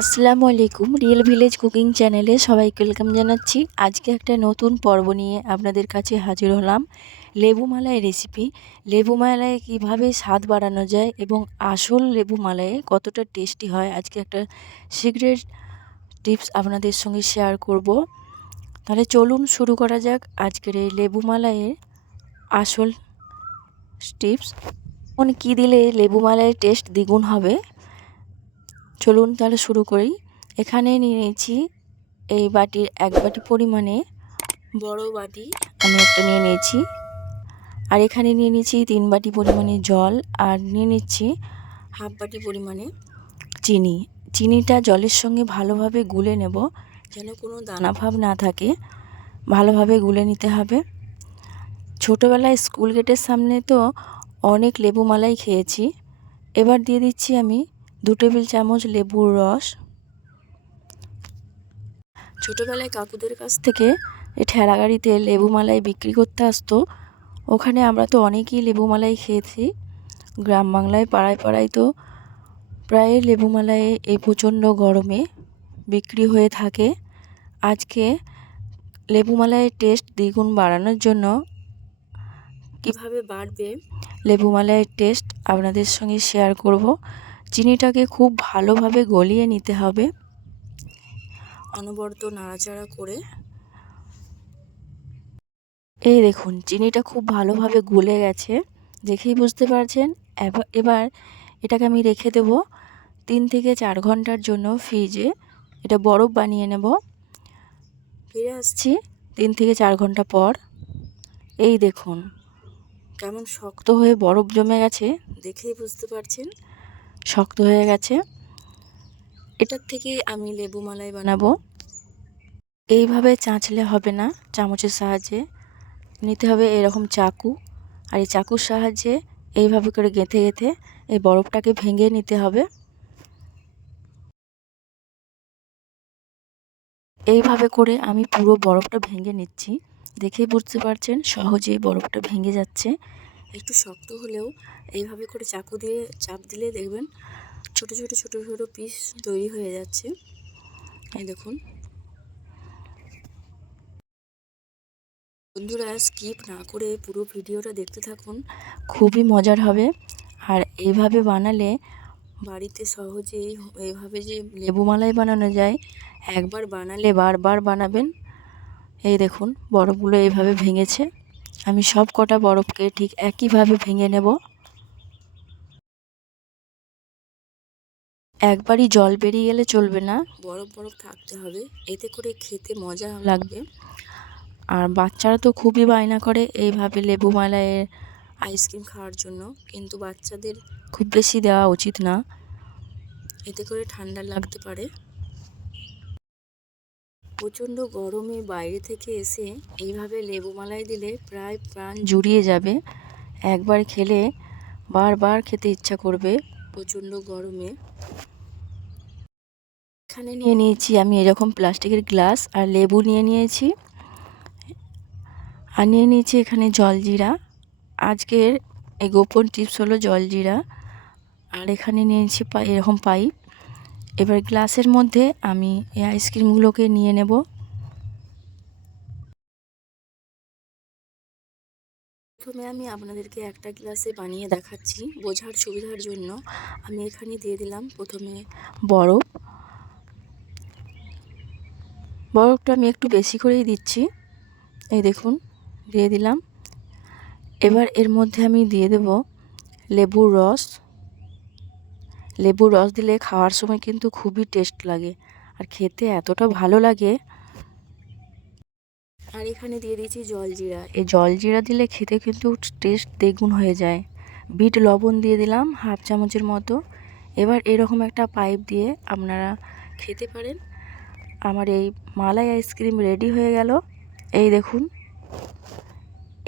আসসালামু আলাইকুম real village cooking চ্যানেলে সবাইকে ওয়েলকাম জানাচ্ছি। আজকে একটা নতুন পর্ব নিয়ে আপনাদের কাছে হাজির হলাম। লেবু মালাই রেসিপি লেবু মালায় কীভাবে স্বাদ বাড়ানো যায় এবং আসল লেবু মালায় কতটা টেস্টি হয়, আজকে একটা সিক্রেট টিপস আপনাদের সঙ্গে শেয়ার করব। তাহলে চলুন শুরু করা যাক আজকের এই লেবু মালাইয়ের আসল টিপস কোন কী দিলে লেবু মালাইয়ের টেস্ট দ্বিগুণ হবে? চলুন তাহলে শুরু করি। এখানে নিয়ে নিয়েছি এই বাটির এক বাটি পরিমাণে বড় বাটি আমি একটা নিয়ে নিয়েছি। আর এখানে নিয়ে নিয়েছি তিন বাটি পরিমাণে জল আর নিয়ে নিচ্ছি হাফ বাটি পরিমাণে চিনি। চিনিটা জলের সঙ্গে ভালোভাবে গুলে নেব যেন কোনো দানা ভাব না থাকে। ভালোভাবে গুলে নিতে হবে। ছোটোবেলায় স্কুল গেটের সামনে তো অনেক লেবু মালাই খেয়েছি। এবার দিয়ে দিচ্ছি আমি দু টেবিল চামচ লেবুর রস। ছোটোবেলায় কাকুদের কাছ থেকে ঠেলা গাড়িতে লেবু মালাই বিক্রি করতে আসতো। ওখানে আমরা তো অনেকেই লেবু মালাই খেয়েছি। গ্রাম বাংলায় পাড়ায় পাড়ায় তো প্রায় লেবু মালাই এই প্রচণ্ড গরমে বিক্রি হয়ে থাকে। আজকে লেবু মালাইয়ের টেস্ট দ্বিগুণ বাড়ানোর জন্য কীভাবে বাড়বে? লেবু মালাইয়ের টেস্ট আপনাদের সঙ্গে শেয়ার করব। চিনিটাকে খুব ভালোভাবে গলিয়ে নিতে হবে। অনবরত নাড়াচাড়া করে। এই দেখুন চিনিটা খুব ভালোভাবে গলে গেছে। দেখেই বুঝতে পারছেন? এবার এটাকে আমি রেখে দেব তিন থেকে চার ঘণ্টার জন্য ফ্রিজে। এটা বরফ বানিয়ে নেব। ফিরে আসছি তিন থেকে চার ঘণ্টা পর। এই দেখুন কেমন শক্ত হয়ে বরফ জমে গেছে। দেখেই বুঝতে পারছেন? শক্ত হয়ে গেছে। এটার থেকে আমি লেবু মালাই বানাবো। এইভাবে চাঁচলে হবে না চামচের সাহায্যে। নিতে হবে এরকম চাকু। আর এই চাকুর সাহায্যে এইভাবে করে গেঁথে গেঁথে এই বরফটাকে ভেঙে নিতে হবে। এইভাবে করে আমি পুরো বরফটা ভেঙে নিচ্ছি। দেখেই বুঝতে পারছেন সহজেই বরফটা ভেঙে যাচ্ছে। একটু শক্ত হলেও এইভাবে করে চাকু দিয়ে, চাপ দিলে দেখবেন ছোট ছোট ছোট ছোট পিস তৈরি হয়ে যাচ্ছে। এই দেখুন। বন্ধুরা স্কিপ না করে পুরো ভিডিওটা দেখতে থাকুন। খুবই মজার হবে। আর এইভাবে বানালে বাড়িতে সহজেই এইভাবে যে লেবু মালাই বানানো যায়, একবার বানালে বারবার বানাবেন। এই দেখুন বরফগুলো এইভাবে ভেঙেছে। আমি সব কটা বরফকে ঠিক একইভাবে ভেঙে নেব। একবারই জল বেরিয়ে গেলে চলবে না। বরফ বরফ থাকতে হবে এতে করে খেতে মজা লাগবে। আর বাচ্চারা তো খুবই বায়না করে এইভাবে লেবু মালাইয়ের আইসক্রিম খাওয়ার জন্য কিন্তু বাচ্চাদের খুব বেশি দেওয়া উচিত না। এতে করে ঠান্ডা লাগতে পারে। প্রচণ্ড গরমে বাইরে থেকে এসে এইভাবে লেবু মালাই দিলে প্রায় প্রাণ জুড়িয়ে যাবে। একবার খেলে বারবার খেতে ইচ্ছা করবে প্রচণ্ড গরমে। এখানে নিয়ে নিয়েছি আমি এরকম প্লাস্টিকের গ্লাস আর লেবু নিয়ে নিয়েছি। আর নিয়ে নিয়েছি এখানে জলজিরা আজকের এই গোপন টিপস হলো জলজিরা আর এখানে নিয়েছি এরকম পাইপ। এবার গ্লাসের মধ্যে আমি এই আইসক্রিমগুলোকে নিয়ে নেব। প্রথমে আমি আপনাদেরকে একটা গ্লাসে বানিয়ে দেখাচ্ছি বোঝার সুবিধার জন্য। আমি এখানে দিয়ে দিলাম প্রথমে বরফ। বরফটা আমি একটু বেশি করেই দিচ্ছি। এই দেখুন, দিয়ে দিলাম। এবার এর মধ্যে আমি দিয়ে দেব লেবুর রস। লেবুর রস দিলে খাওয়ার সময় কিন্তু খুবই টেস্ট লাগে। আর খেতে এতটা ভালো লাগে। আর এখানে দিয়ে দিয়েছি জলজিরা এই জলজিরা দিলে খেতে কিন্তু টেস্ট দ্বিগুণ হয়ে যায়। বিট লবণ দিয়ে দিলাম হাফ চামচের মতো। এবার এরকম একটা পাইপ দিয়ে আপনারা খেতে পারেন। আমার এই মালাই আইসক্রিম রেডি হয়ে গেল। এই দেখুন।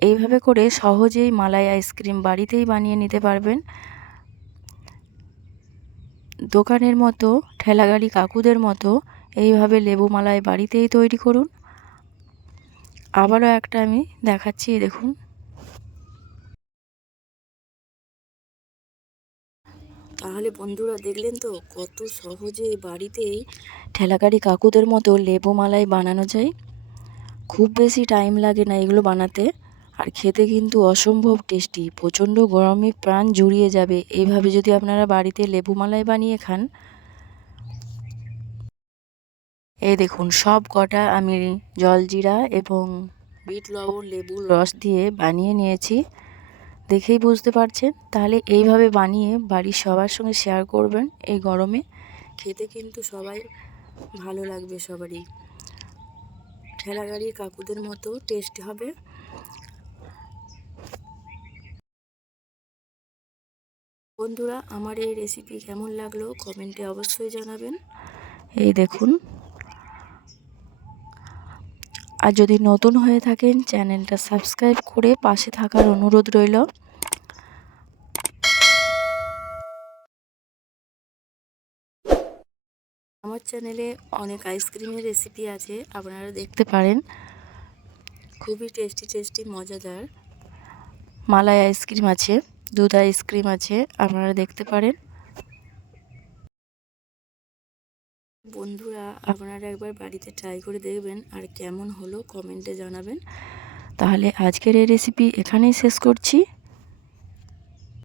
এইভাবে করে সহজেই মালাই আইসক্রিম বাড়িতেই বানিয়ে নিতে পারবেন। দোকানের মতো, ঠেলাগাড়ি কাকুদের মতো, এইভাবে লেবু মালাই বাড়িতেই তৈরি করুন। আবারও একটা আমি দেখাচ্ছি দেখুন। তাহলে বন্ধুরা দেখলেন তো, কত সহজে বাড়িতেই ঠেলাগাড়ি কাকুদের মতো লেবু মালাই বানানো যায়। খুব বেশি টাইম লাগে না এগুলো বানাতে। আর খেতে কিন্তু অসম্ভব টেস্টি। প্রচণ্ড গরমে প্রাণ জুড়িয়ে যাবে। এইভাবে যদি আপনারা বাড়িতে লেবু মালাই বানিয়ে খান। এই দেখুন, সব কটা আমি জলজিরা এবং বিট লবণ লেবুর রস দিয়ে বানিয়ে নিয়েছি। দেখেই বুঝতে পারছেন? তাহলে এইভাবে বানিয়ে বাড়ির সবার সঙ্গে শেয়ার করবেন এই গরমে। খেতে কিন্তু সবাই ভালো লাগবে সবারই। ঠেলাগাড়ির কাকুদের মতো টেস্ট হবে। বন্ধুরা, আমার এই রেসিপি কেমন লাগল কমেন্টে অবশ্যই জানাবেন। এই দেখুন। আর যদি নতুন হয়ে থাকেন, চ্যানেলটা সাবস্ক্রাইব করে পাশে থাকার অনুরোধ রইল। আমার চ্যানেলে অনেক আইসক্রিমের রেসিপি আছে, আপনারা দেখতে পারেন। খুবই টেস্টি টেস্টি মজাদার মালাই আইসক্রিম আছে। দুধ আইসক্রিম আছে, আপনারা দেখতে পারেন। বন্ধুরা, আপনারা একবার বাড়িতে ট্রাই করে দেখবেন আর কেমন হলো কমেন্টে জানাবেন। তাহলে আজকের এই রেসিপি এখানেই শেষ করছি।